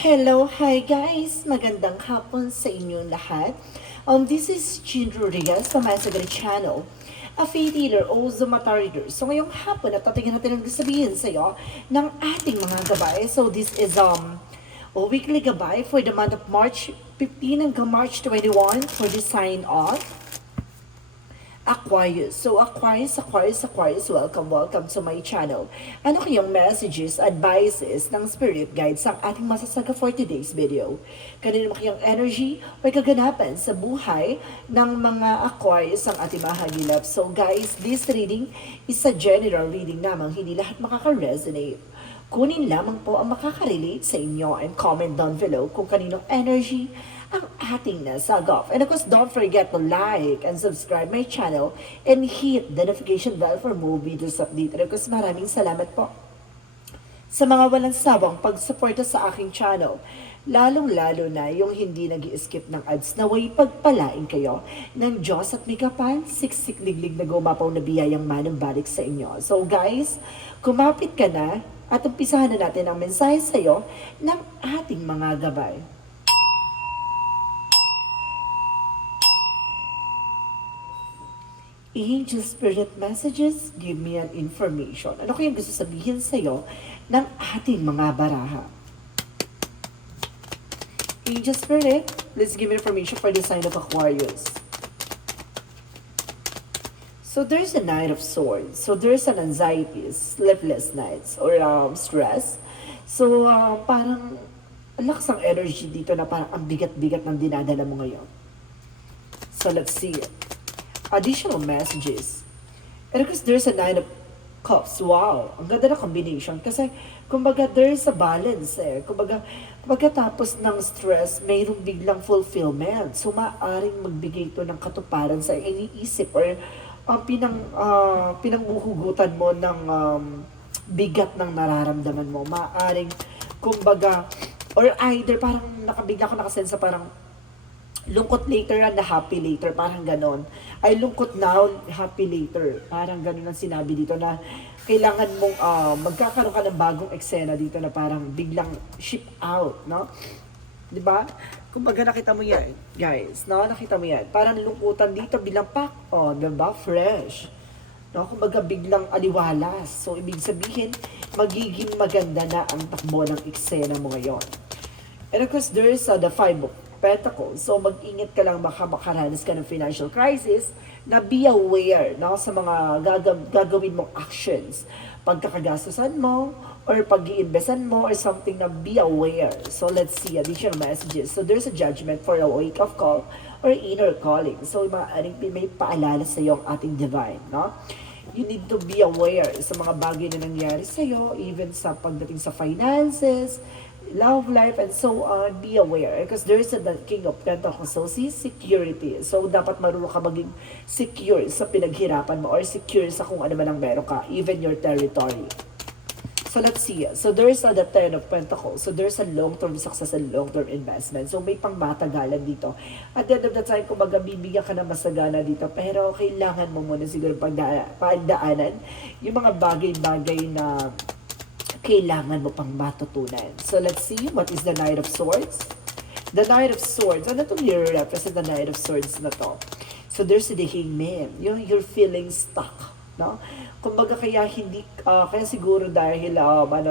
Hello, hi guys! Magandang hapon sa inyong lahat. This is Jean Rodriguez from my Sagari channel, a faith healer o Zumata reader. So ngayong hapon at tatingin natin ang sabihin sa iyo ng ating mga gabay. So this is a weekly gabay for the month of March 15 hanggang March 21 for the sign of Aquarius. So Aquarius, welcome to my channel. Ano kayong messages, advices ng spirit guides ang ating masasaga for today's video? Kanino kayong energy o kaganapan sa buhay ng mga Aquarius ang ating mahagilap? So guys, this reading is a general reading lamang, hindi lahat makaka-resonate. Kunin lamang po ang makaka-relate sa inyo and comment down below kung kaninong energy ang ating nasagap. And of course, don't forget to like and subscribe my channel and hit the notification bell for more videos update. And of course, maraming salamat po sa mga walang sawang pagsuporta sa aking channel. Lalong-lalo na yung hindi nag-i-skip ng ads, naway pagpalain kayo ng Diyos at may kapal, siksik liglig na gumapaw na biyayang manang balik sa inyo. So guys, kumapit ka na at umpisahan na natin ang mensahe sa iyo ng ating mga gabay. Angel Spirit Messages, give me an information. Ano kayang gusto sabihin sa iyo ng ating mga baraha? Angel Spirit, let's give information for the sign of Aquarius. So there's a Knight of Swords. So there's an anxiety, sleepless nights, or stress. So parang lakas ang energy dito na parang ang bigat-bigat ng dinadala mo ngayon. So let's see it. Additional messages. And of course, there's a Nine of Cups. Wow! Ang ganda na combination. Kasi, kumbaga, there's a balance eh. Kumbaga, pagkatapos ng stress, mayroong biglang fulfillment. So, maaaring magbigay ito ng katuparan sa iniisip or pinanghuhugutan mo ng bigat ng nararamdaman mo. Maaaring, kumbaga, or either parang nakabigla ko nakasensa parang lungkot later and happy later, parang ganon. Ay, lungkot now, happy later. Parang ganon ang sinabi dito na kailangan mong magkakaroon ka ng bagong eksena dito na parang biglang ship out, no? Diba? Kumbaga nakita mo yan, guys, no? Nakita mo yan. Parang lungkutan dito, bilang pak, diba? Fresh. No? Kumbaga biglang aliwalas. So, ibig sabihin, magiging maganda na ang takbo ng eksena mo ngayon. And of course, there is the Five of Pentacles. So mag-ingat ka lang baka makaranas ka ng financial crisis, na be aware no, sa mga gagawin mong actions. Pagkakagastusan mo, or pag-iinvestan mo, or something na be aware. So let's see additional messages. So there's a judgment for a wake-up call or inner calling. So maaaring may paalala sa iyo ang ating divine. No? You need to be aware sa mga bagay na nangyari sa iyo, even sa pagdating sa finances, love life, and so on. Be aware because there is the King of Pentacles, so security. So dapat marunong ka maging secure sa pinaghirapan mo or secure sa kung ano man ang meron ka, even your territory. So let's see. So there's the Ten of Pentacles. So there's a long-term success and long-term investment. So may pangmatagalan dito. At the end of the time, kung bibigyan ka ng masagana dito, pero kailangan mo muna siguro pagdaanan yung mga bagay-bagay na kailangan mo pang matutunan. So let's see, what is the Knight of Swords? The Knight of Swords, ano itong represent the Knight of Swords na to? So there's the Hangman, you're feeling stuck, no? Kumbaga kaya hindi, kaya siguro dahil,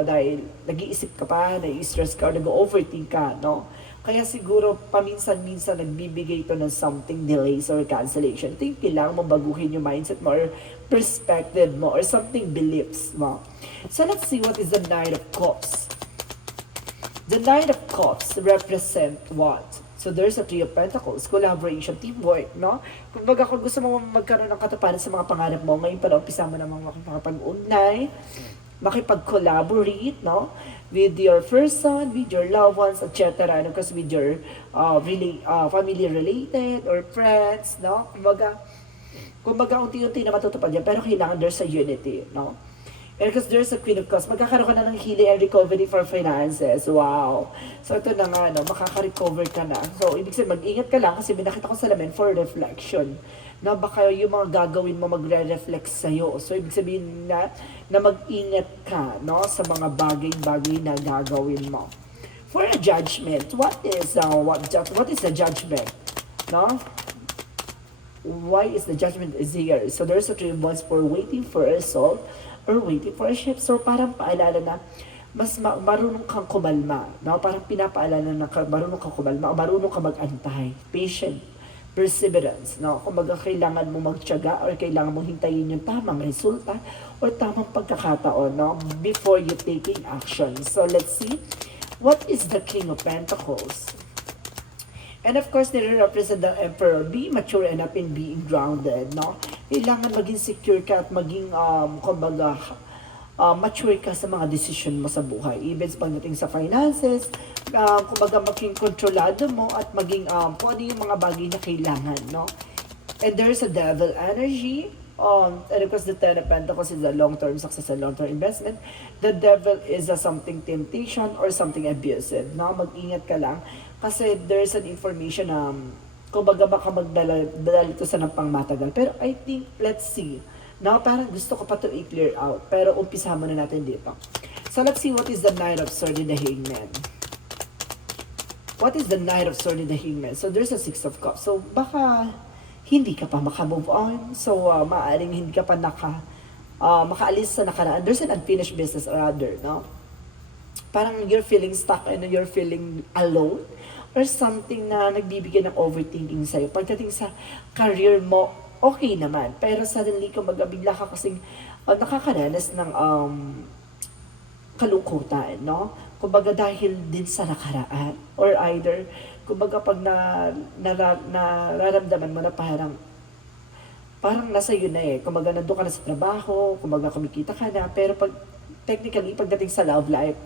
dahil nag-iisip ka pa, nai-stress ka, nag-overthink ka, no? Kaya siguro paminsan-minsan nagbibigay ito ng something delays or cancellation. Ito yung kailangan mo baguhin yung mindset mo or perspective mo or something beliefs mo. So let's see what is the Knight of Cups. The Knight of Cups represent what? So there's a Three of Pentacles, collaboration, teamwork, no? Kumbaga kung gusto mo magkaroon ng katuparan sa mga pangarap mo, ngayon pala umpisa mo namang makipag-ugnay, makipag-collaborate, no? With your person, with your loved ones, etc. And of course, with your family-related or friends, no? Kumbaga unti-unti na matutupad yan, pero kailangan there's a unity, no? And because there's a Queen of Cups, magkakaroon ka na ng healing and recovery for finances. Wow! So ito na nga, no? Makaka-recover ka na. So, ibig sabihin, mag-ingat ka lang kasi binakita ko sa lamin for reflection. Na baka yung mga gagawin mo magre-reflect sa'yo. So, ibig sabihin na mag-ingat ka, no? Sa mga bagay-bagay na gagawin mo. For a judgment, what is the judgment? No? Why is the judgment is here? So there's a three of wands for waiting for a result or waiting for a shift. So parang paalala na marunong kang kumalma. No? Parang pinapaalala na marunong kang kumalma o marunong kang mag-antay. Patient. Perseverance. No? Kung kailangan mo magtiyaga or kailangan mo hintayin yung tamang resulta or tamang pagkakataon, no? Before you taking action. So let's see. What is the King of Pentacles? And of course, nire-represent the Emperor. Be mature enough in being grounded, no? Kailangan maging secure ka at maging, mature ka sa mga decision mo sa buhay. Even pagdating sa finances, maging kontrolado mo at maging kung ano yung mga bagay na kailangan, no? And there's a devil energy. And of course, the Ten of Pentacles is a long-term success and long-term investment. The devil is a something temptation or something abusive, no? Mag-ingat ka lang. Kasi there's an information na kumbaga baka magdala ito sa ng pangmatagal. Pero I think, let's see. Now, parang gusto ko pa ito i-clear out. Pero umpisa muna natin dito. So, let's see what is the Knight of Swords and the Hangman. What is the Knight of Swords and the Hangman? So, there's a Six of Cups. So, baka hindi ka pa makamove on. So, maaaring hindi ka pa makaalis sa nakaraan. There's an unfinished business rather, no? Parang you're feeling stuck and you're feeling alone or something na nagbibigay ng overthinking sa'yo. Pagdating sa career mo, okay naman. Pero suddenly, kumbaga, bigla ka kasing nakakaranas ng kalungkutan, no? Kumbaga, dahil din sa nakaraan. Or either, kumbaga, pag nararamdaman mo na parang nasa yun na eh. Kumbaga, nandun ka na sa trabaho, kumbaga, kumikita ka na. Pero technically, pagdating sa love life,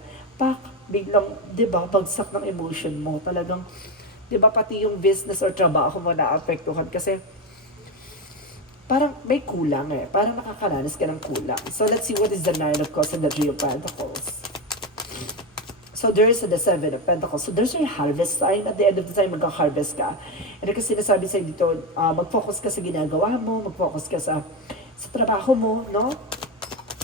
biglang, di ba, bagsak ng emotion mo. Talagang, di ba, pati yung business or trabaho mo naapektuhan kasi parang may kulang eh. Parang nakakaranas ka ng kulang. So, let's see what is the Nine of Cups and the Three of Pentacles. So, there's the Seven of Pentacles. So, there's your harvest sign. At the end of the time, magka-harvest ka. And kasi sinasabi sa'yo dito, mag-focus ka sa ginagawa mo, mag-focus ka sa trabaho mo, no?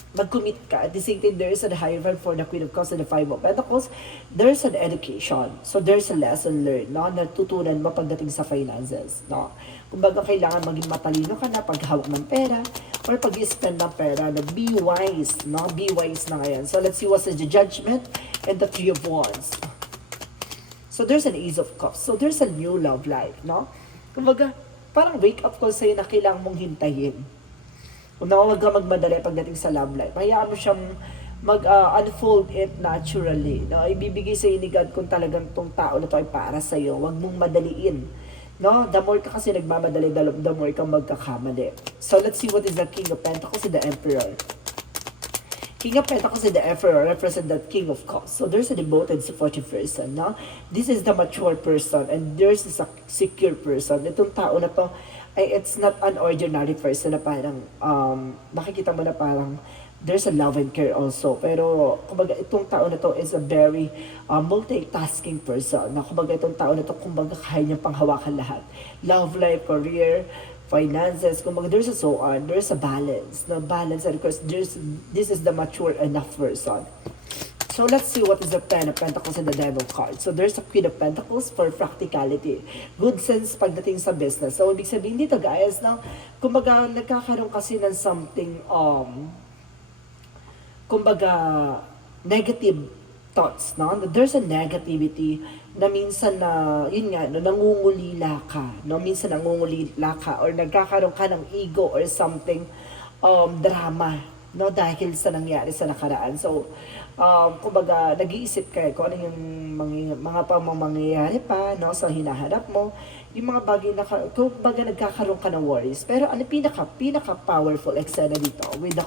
Mag-commit ka. At the same time, there is a hierophant for the Queen of Cups and the Five of Pentacles. There's an education. So, there's a lesson learned, no? Natutunan mo pagdating sa finances, no? Kumbaga, kailangan maging matalino ka na paghawak ng pera or pag-spend ng pera. No? Be wise, no? Be wise na ngayon. So, let's see what's the Judgment and the Three of Wands. So, there's an Ace of Cups. So, there's a new love life, no? Kumbaga, parang wake up call sa'yo na kailangan mong hintayin. Kung huwag ka magmadali pagdating sa love life, hayaan mo siyang mag-unfold it naturally. No? Ibibigay sa ni God kung talagang tong tao na to ay para sa iyo. Huwag mong madaliin. No? The more ka kasi nagmamadali, the more kang magkakamali. So let's see what is the King of Pentacles and the Emperor. King of Pentacles and the Emperor represent the King of Cups. So there's a devoted, supportive person. No? This is the mature person and there's a secure person. Itong tao na to, it's not an ordinary person na parang, nakikita mo na parang there's a love and care also. Pero, kumbaga, itong tao na to is a very multitasking person. Na kumbaga, itong tao na to, kumbaga, kaya niyang panghawakan lahat. Love life, career, finances, kumbaga, there's a so on, there's a balance. Na balance, and of course, this is the mature enough person. So let's see what is the Ten of Pentacles and the Devil card. So there's a Queen of Pentacles for practicality. Good sense pagdating sa business. So ibig sabihin dito guys, no, kumbaga nagkakaroon kasi ng something, kumbaga negative thoughts, no? There's a negativity na minsan na, yun nga, no, nangungulila ka, no? Minsan nangungulila ka or nagkakaroon ka ng ego or something, drama, no, dahil sa nangyari sa nakaraan. So, kumbaga, nag-iisip ka kung ano yung mga mangyayari pa, no, sa hinaharap mo, yung mga bagay na, kumbaga, nagkakaroon ka ng worries. Pero ano pinaka-powerful eksena dito with the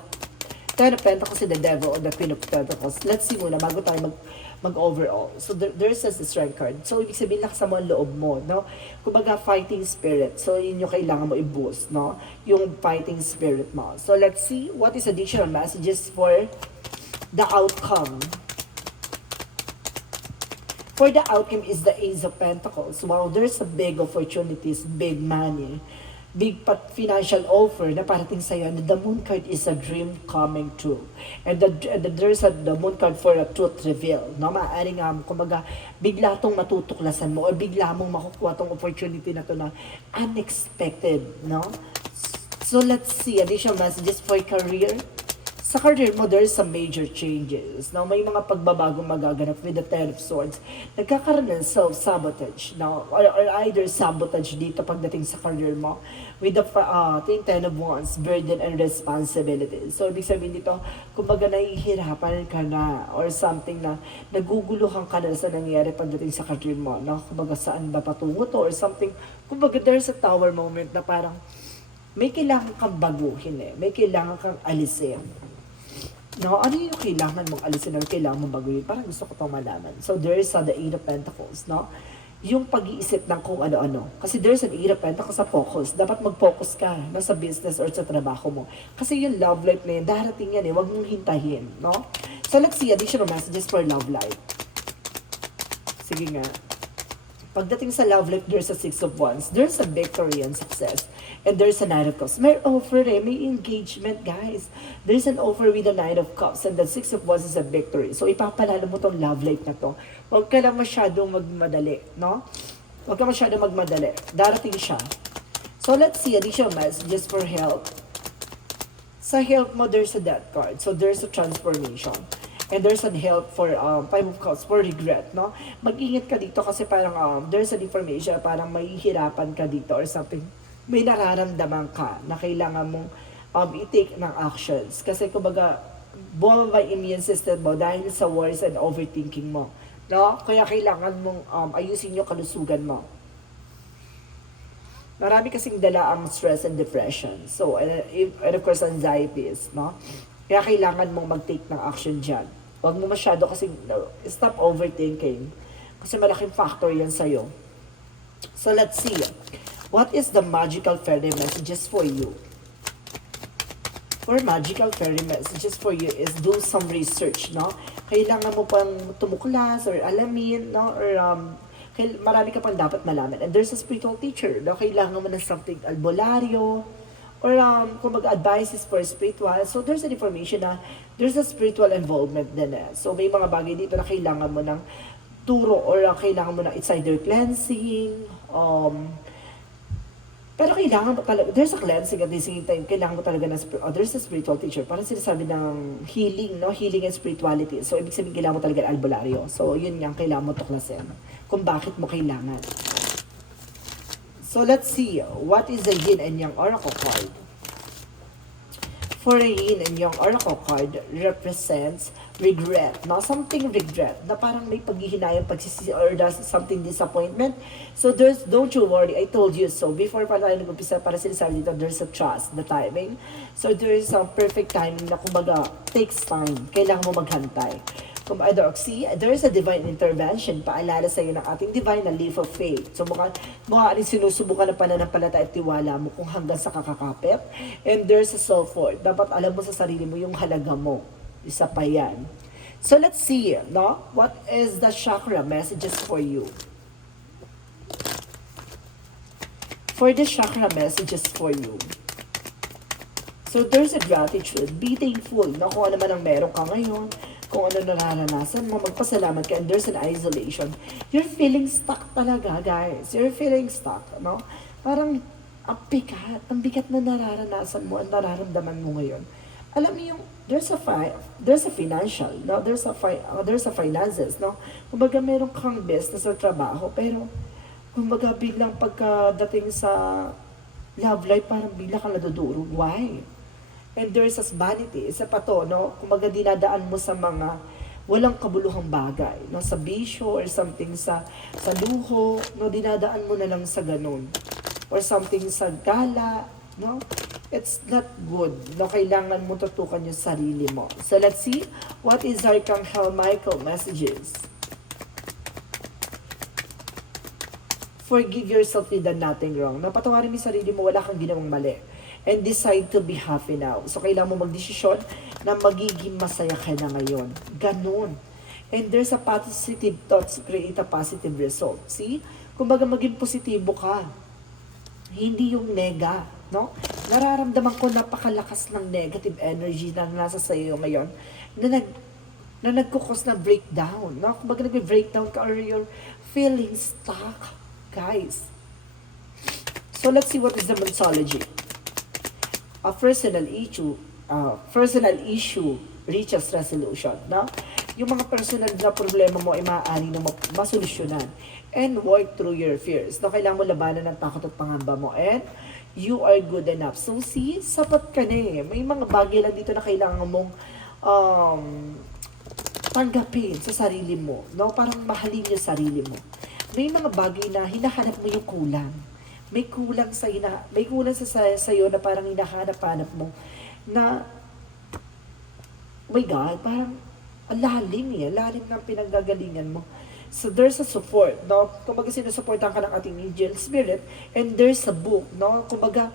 Ten of Pentacles and the Devil or the Queen of Pentacles. Let's see muna, bago tayo mag-overall. So, there's a strength card. So, ibig sabihin, lakas mo ang loob mo, no? Kumbaga, fighting spirit. So, yun yung kailangan mo i-boost, no? Yung fighting spirit mo. So, let's see what is additional messages for the outcome. For the outcome is the Ace of Pentacles. Wow, there's a big opportunities, big money. financial offer na parating sa'yo, and the moon card is a dream coming true. And there's the moon card for a truth reveal. No? Maaaring, kumbaga, bigla tong matutuklasan mo, o bigla mong makukuha tong opportunity na to na unexpected. No? So let's see, additional messages for career. Sa career mo, there's some major changes. Now, may mga pagbabagong magaganap with the Ten of Swords. Nagkakaroon ng self-sabotage. Now, or either sabotage dito pagdating sa career mo with the Ten of Wands, burden and responsibilities. So, ibig sabihin dito, kumbaga nahihirapan ka na or something na naguguluhan ka na sa nangyayari pagdating sa career mo. No? Kumbaga, saan ba patungo to or something. Kumbaga, there's a tower moment na parang may kailangan kang baguhin eh. May kailangan kang alisin. No, ano yung kailangan mong alisin or kailangan mong baguhin? Parang gusto ko itong malaman. So, there is the Eight of Pentacles, no? Yung pag-iisip ng kung ano-ano. Kasi there's an Eight of Pentacles sa focus. Dapat mag-focus ka no, sa business or sa trabaho mo. Kasi yung love life na yun, darating yan eh. Huwag mong hintahin, no? So, let's see additional messages for love life. Sige nga. Pagdating sa love life, there's a Six of Wands. There's a victory and success. And there's a Knight of Cups. May offer eh. May engagement, guys. There's an offer with the Knight of Cups. And the Six of Wands is a victory. So, ipapalala mo tong love life na to. Huwag ka lang masyadong magmadali, no? Huwag ka masyadong magmadali. Darating siya. So, let's see additional messages for health. Sa health mo, there's a death card. So, there's a transformation. And there's an help for Five of Cups for regret, no? Mag-ingat ka dito kasi parang there's an information, parang mahihirapan ka dito or something. May nararamdaman ka na kailangan mong i-take ng actions. Kasi kumbaga, bumaba immune system mo dahil sa worries and overthinking mo, no? Kaya kailangan mong ayusin yung kalusugan mo. Marami kasing dala ang stress and depression. So, and of course, anxieties, no? Kaya kailangan mong mag-take ng action dyan. Huwag mo masyado kasi stop overthinking. Kasi malaking factor yan sa'yo. So let's see. What is the magical fairy messages for you? For magical fairy messages for you is do some research, no? Kailangan mo pang tumuklas or alamin, no? Or marami ka pang dapat malaman. And there's a spiritual teacher, no? Kailangan mo ng something albularyo, or kung mag-advise is for spiritual. So, there's an information na there's a spiritual involvement din eh. So, may mga bagay dito na kailangan mo ng turo or kailangan mo ng it's either cleansing, pero kailangan mo talaga, there's a cleansing at the same time, kailangan mo talaga ng there's a spiritual teacher. Parang sinasabi ng healing, no? Healing and spirituality. So, ibig sabihin, kailangan mo talaga ng albularyo. So, yun nga, kailangan mo tuklasin kung bakit mo kailangan. So, let's see. What is the Yin and Yang Oracle card? For a Yin and Yang Oracle card represents regret. No? Something regret. Na parang may paghihinayang, pagsisisi, or something disappointment. So, don't you worry. I told you so. Before pa tayo nag-umpisa, para sinasabi dito, there's a trust, the timing. So, there's a perfect timing na kumbaga, takes time. Kailangan mo maghantay. See, there is a divine intervention. Paalala sa iyo ng ating divine na leap of faith. So mukha rin sinusubukan ng pananampalataya at tiwala mo kung hanggang sa kakakapit. And there's a self-worth. Dapat alam mo sa sarili mo yung halaga mo. Isa pa yan. So let's see, no? What is the chakra messages for you? For the chakra messages for you. So there's a gratitude. Be thankful, no? Kung ano man ang meron ka ngayon, kung ano nararanasan mo, magpasalamat ka, and there's an isolation. You're feeling stuck talaga, guys. You're feeling stuck, no? Parang, ang bigat na nararanasan mo, ang nararamdaman mo ngayon. Alam mo yung, there's a financial, no? There's a finances, no? Kumbaga, meron kang business or trabaho, pero, kumbaga, biglang pagkadating sa love life, parang bigla kang nadudurog. Why? And there's a vanity, isa pa to, no? Kumbaga dinadaan mo sa mga walang kabuluhang bagay, no? Sa bisyo or something sa luho, no? Dinadaan mo na lang sa ganun. Or something sa gala, no? It's not good, no? Kailangan mo tutukan yung sarili mo. So let's see, what is Archangel Michael messages? Forgive yourself, you done nothing wrong. Napatawarin mo yung sarili mo, wala kang ginawang mali. And decide to be happy now. So, kailangan mo magdesisyon na magiging masaya ka na ngayon. Ganun. And there's a positive thoughts create a positive result. See? Kumbaga, maging positibo ka. Hindi yung nega, no? Nararamdaman ko napakalakas ng negative energy na nasa sa iyo ngayon na nagkukos ng breakdown, no? Kumbaga nagbe-breakdown ka or you're feeling stuck, guys. So let's see what is the mythology. A personal issue reaches resolution, no? Yung mga personal na problema mo ay maaari na masolusyonan and work through your fears. No, kailangan mo labanan ng takot at pangamba mo and you are good enough. So see, sapat ka na eh. May mga bagay lang dito na kailangan mong um, tanggapin sa sarili mo. No? Parang mahalin yung sarili mo. May mga bagay na hinahanap mo yung kulang. May kulang sa'yo na parang hinahanap-hanap mo na, oh my God, parang ang lalim eh. Lalim ng pinanggagalingan mo. So there's a support, no? Kumbaga sinusuportahan ka ng ating angel spirit and there's a book, no? Kumbaga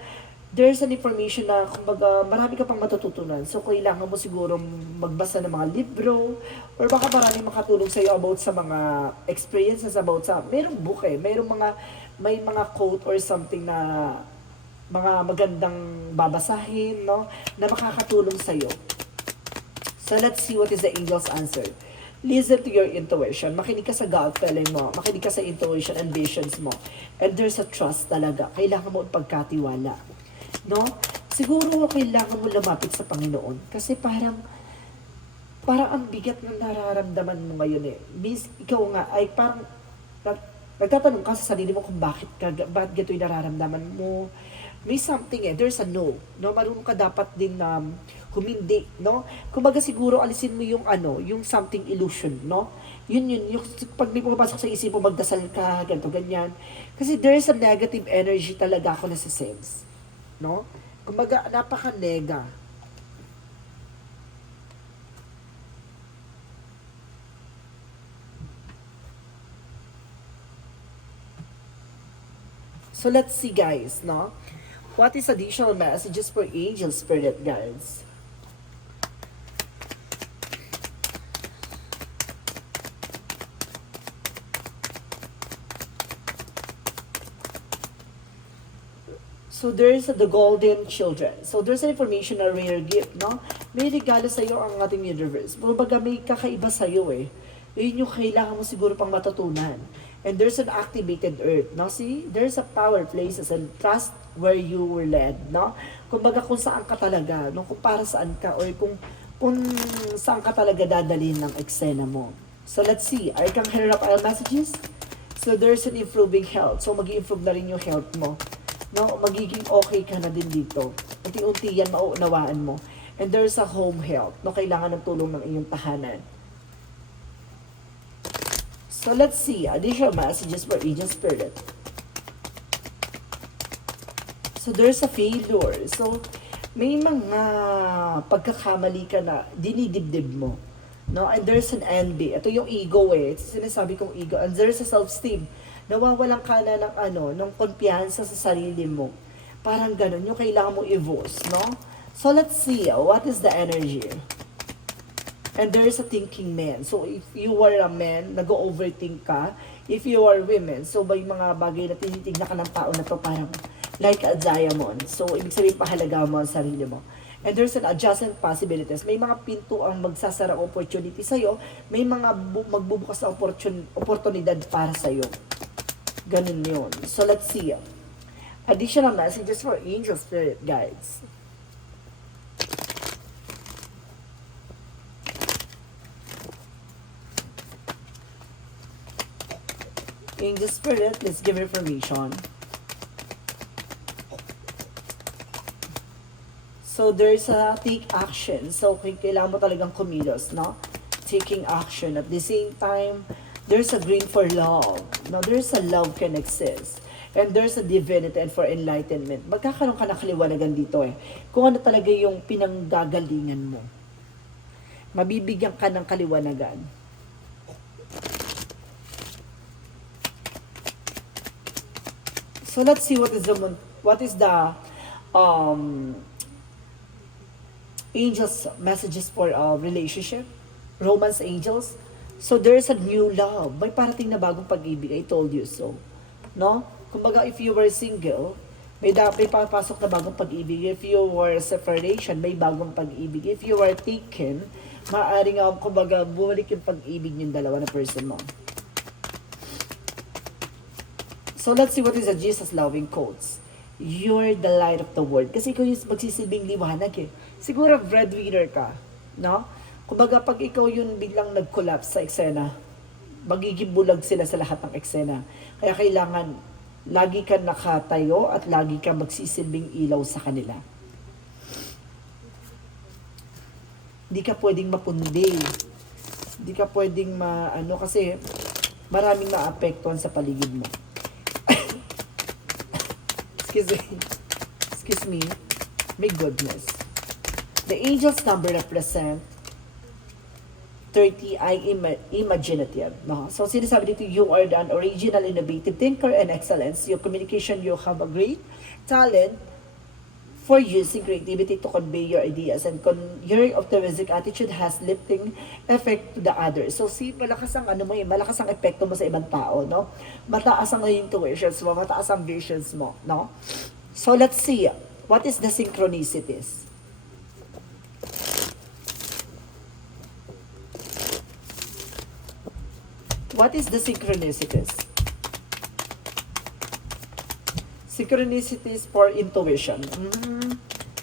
there's an information na kumbaga marami ka pang matututunan. So kailangan mo siguro magbasa ng mga libro or baka marami makatulong sa iyo about sa mga experiences about sa merong book eh, may mga quote or something na mga magandang babasahin, no? Na makakatulong sa iyo. So let's see what is the angel's answer. Listen to your intuition. Makinig ka sa gut feeling mo. Makinig ka sa intuition and visions mo. And there's a trust talaga. Kailangan mo pagkatiwala. No? Siguro kailangan mo lumapit sa Panginoon. Kasi parang ang bigat ng nararamdaman mo ngayon eh. Miss, ikaw nga ay parang nagtatanong ka sa sarili mo kung bakit ganito yung nararamdaman mo. May something eh. There's a no. No? Marunong ka dapat din humindi, no? Kumbaga siguro alisin mo yung yung something illusion, no? Yun, yung pag may pumapasok sa isip mo, magdasal ka, ganito, ganyan. Kasi there is a negative energy talaga ako na sense, no? Kumbaga, napaka-nega. So let's see guys, no? What is additional messages for angel spirit, guys? So there's the golden children. So there's an information na rare gift, no? May regalo sa iyo ang ating universe. Kumbaga may kakaiba sa iyo eh. Yun yung kailangan mo siguro pang matutunan. And there's an activated earth, no? See, there's a power places and trust where you were led, no? Kumbaga kung saan ka talaga, no? Kung para saan ka or kung saan ka talaga dadalhin ng eksena mo. So let's see, Arcang Hierophant messages. So there's an improving health. So mag-i-improve na rin yung health mo. No, magiging okay ka na din dito. Unti-unti yan mauunawaan mo. And there's a home health. No, kailangan ng tulong ng iyong tahanan. So let's see additional messages for angel spirit. So there's a failure. So may mga pagkakamali ka na dinidibdib mo. No, and there's an envy. Ito yung ego eh. Sinasabi kong ego. And there's a self-esteem. Nawawalan ka na ng kumpiyansa sa sarili mo. Parang ganun, yung kailangan mo i-voice, no? So, let's see, what is the energy? And there is a thinking man. So, if you are a man, nag-overthink ka. If you are women, so may mga bagay na tinitignan ka ng tao na to parang like a diamond. So, ibig sabihin, pahalaga mo ang sarili mo. And there's an adjacent possibilities. May mga pinto ang magsasara opportunity sa'yo. May mga magbubukas na oportunidad para sa'yo. Ganun yun. So, let's see. Additional messages for angel spirit guides. Angel spirit, let's give information. So, there's a take action. So, kailangan mo talagang kumilos, no? Taking action. At the same time, there's a green for love. Now, there's a love can exist. And there's a divinity and for enlightenment. Magkakaroon ka ng kaliwanagan dito eh. Kung ano talaga yung pinanggagalingan mo. Mabibigyan ka ng kaliwanagan. So, let's see what is the angels messages for relationship. Romance angels. So, there's a new love. May parating na bagong pag-ibig. I told you so. No? Kumbaga, if you were single, May papasok na bagong pag-ibig. If you were separation, may bagong pag-ibig. If you were taken, maaaring kumbaga, bumalik yung pag-ibig yung dalawa na person mo. So let's see what is the Jesus loving quotes. You're the light of the world. Kasi ikaw yung magsisilbing liwanag eh. Siguro breadwinner ka, no? Kumbaga pag ikaw yung biglang nag-collapse sa eksena, magiging bulag sila sa lahat ng eksena. Kaya kailangan lagi ka nakatayo at lagi ka magsisilbing ilaw sa kanila. Hindi ka pwedeng mapundi. Hindi ka pwedeng kasi maraming maapektuhan sa paligid mo. Excuse me. May goodness. The angel's number represent 30 ay imaginative. No? So, sinasabi dito, you are an original, innovative thinker and excellence. Your communication, you have a great talent for using creativity to convey your ideas, and your optimistic attitude has lifting effect to the others. So, malakas ang malakas ang epekto mo sa ibang tao, no? Mataas ang intuitions mo, mataas ang visions mo, no? So, let's see. What is the synchronicities? What is the synchronicities? Synchronicities for intuition.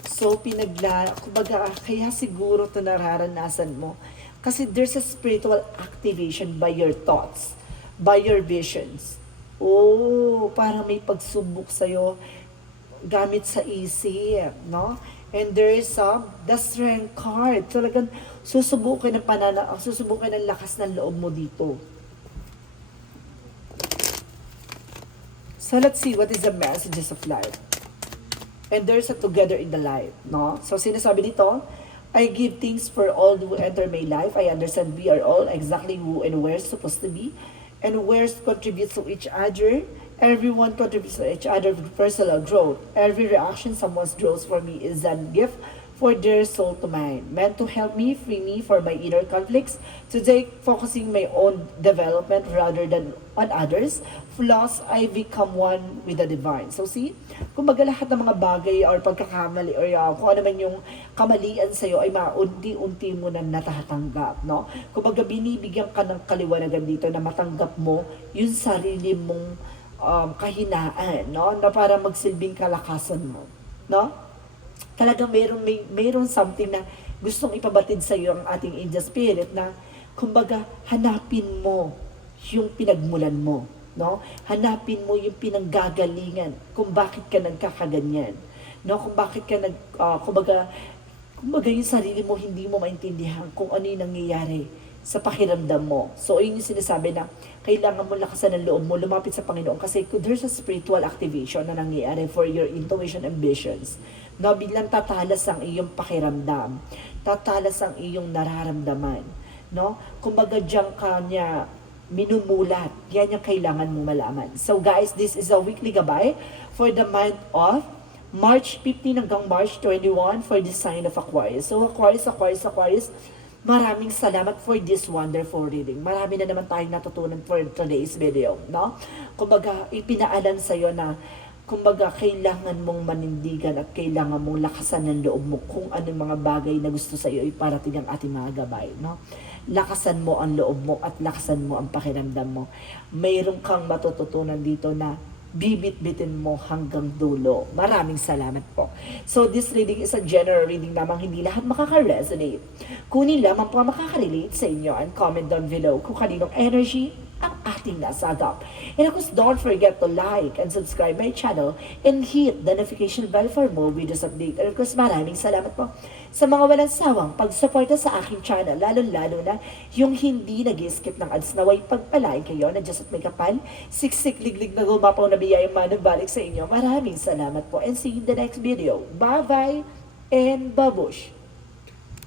So, kumbaga, kaya siguro ito nararanasan mo. Kasi there's a spiritual activation by your thoughts, by your visions. Parang may pagsubok sa'yo gamit sa isip, no? And there is the strength card. Talagang susubukin ng lakas ng loob mo dito. So let's see what is the messages of life. And there's a together in the life, no? So sinasabi dito, I give thanks for all who enter my life. I understand we are all exactly who and where supposed to be, and where contributes to each other. Everyone contributes to each other with personal growth. Every reaction someone draws for me is a gift for their soul to mine, meant to help me, free me for my inner conflicts, today focusing my own development rather than on others' flaws. I become one with the divine. So see, kumbaga lahat ng mga bagay or pagkakamali or kung ano man yung kamalian sa'yo ay maunti-unti mo na natatanggap, no? Kumbaga binibigyan ka ng kaliwanagan dito na matanggap mo yung sarili mong kahinaan, no? Na para magsilbing kalakasan mo, no? Talagang mayroon something na gustong ipabatid sa iyo ang ating angel spirit na kumbaga hanapin mo yung pinagmulan mo, no? Hanapin mo yung pinanggagalingan kung bakit ka nagkakaganyan, no? Kung bakit ka kumbaga yung sarili mo hindi mo maintindihan kung ano yung nangyayari sa pakiramdam mo. So, yun yung sinasabi na kailangan mo lakasan ng loob mo, lumapit sa Panginoon kasi there's a spiritual activation na nangyayari for your intuition and visions. No, biglang tatalas ang iyong pakiramdam, tatalas ang iyong nararamdaman, no? Kumbaga diyan ka niya minumulat, yan yung kailangan mong malaman. So guys, this is a weekly gabay for the month of March 15 hanggang March 21 for the sign of Aquarius. So Aquarius, maraming salamat for this wonderful reading. Marami na naman tayong natutunan for today's video, no? Kumbaga, ipinaalam sa'yo na kumbaga, kailangan mong manindigan at kailangan mong lakasan ng loob mo kung anong mga bagay na gusto sa iyo ay parating ang ating mga gabay, no? Lakasan mo ang loob mo at lakasan mo ang pakiramdam mo. Mayroon kang matututunan dito na bibit-bitin mo hanggang dulo. Maraming salamat po. So, this reading is a general reading lamang, hindi lahat makaka-resonate. Kunin lamang po ang makaka-relate sa inyo and comment down below kung kaninong energy ang ating nasagap. And of course, don't forget to like and subscribe my channel and hit the notification bell for more videos update. And of course, maraming salamat po sa mga walang sawang pagsuporta sa aking channel, lalo-lalo na yung hindi nag-skip ng ads. Naway pagpalain kayo na Diyos at may kapal, siksik liglig na gumapaw na biyayang manabalik sa inyo. Maraming salamat po and see you in the next video. Bye-bye and babush!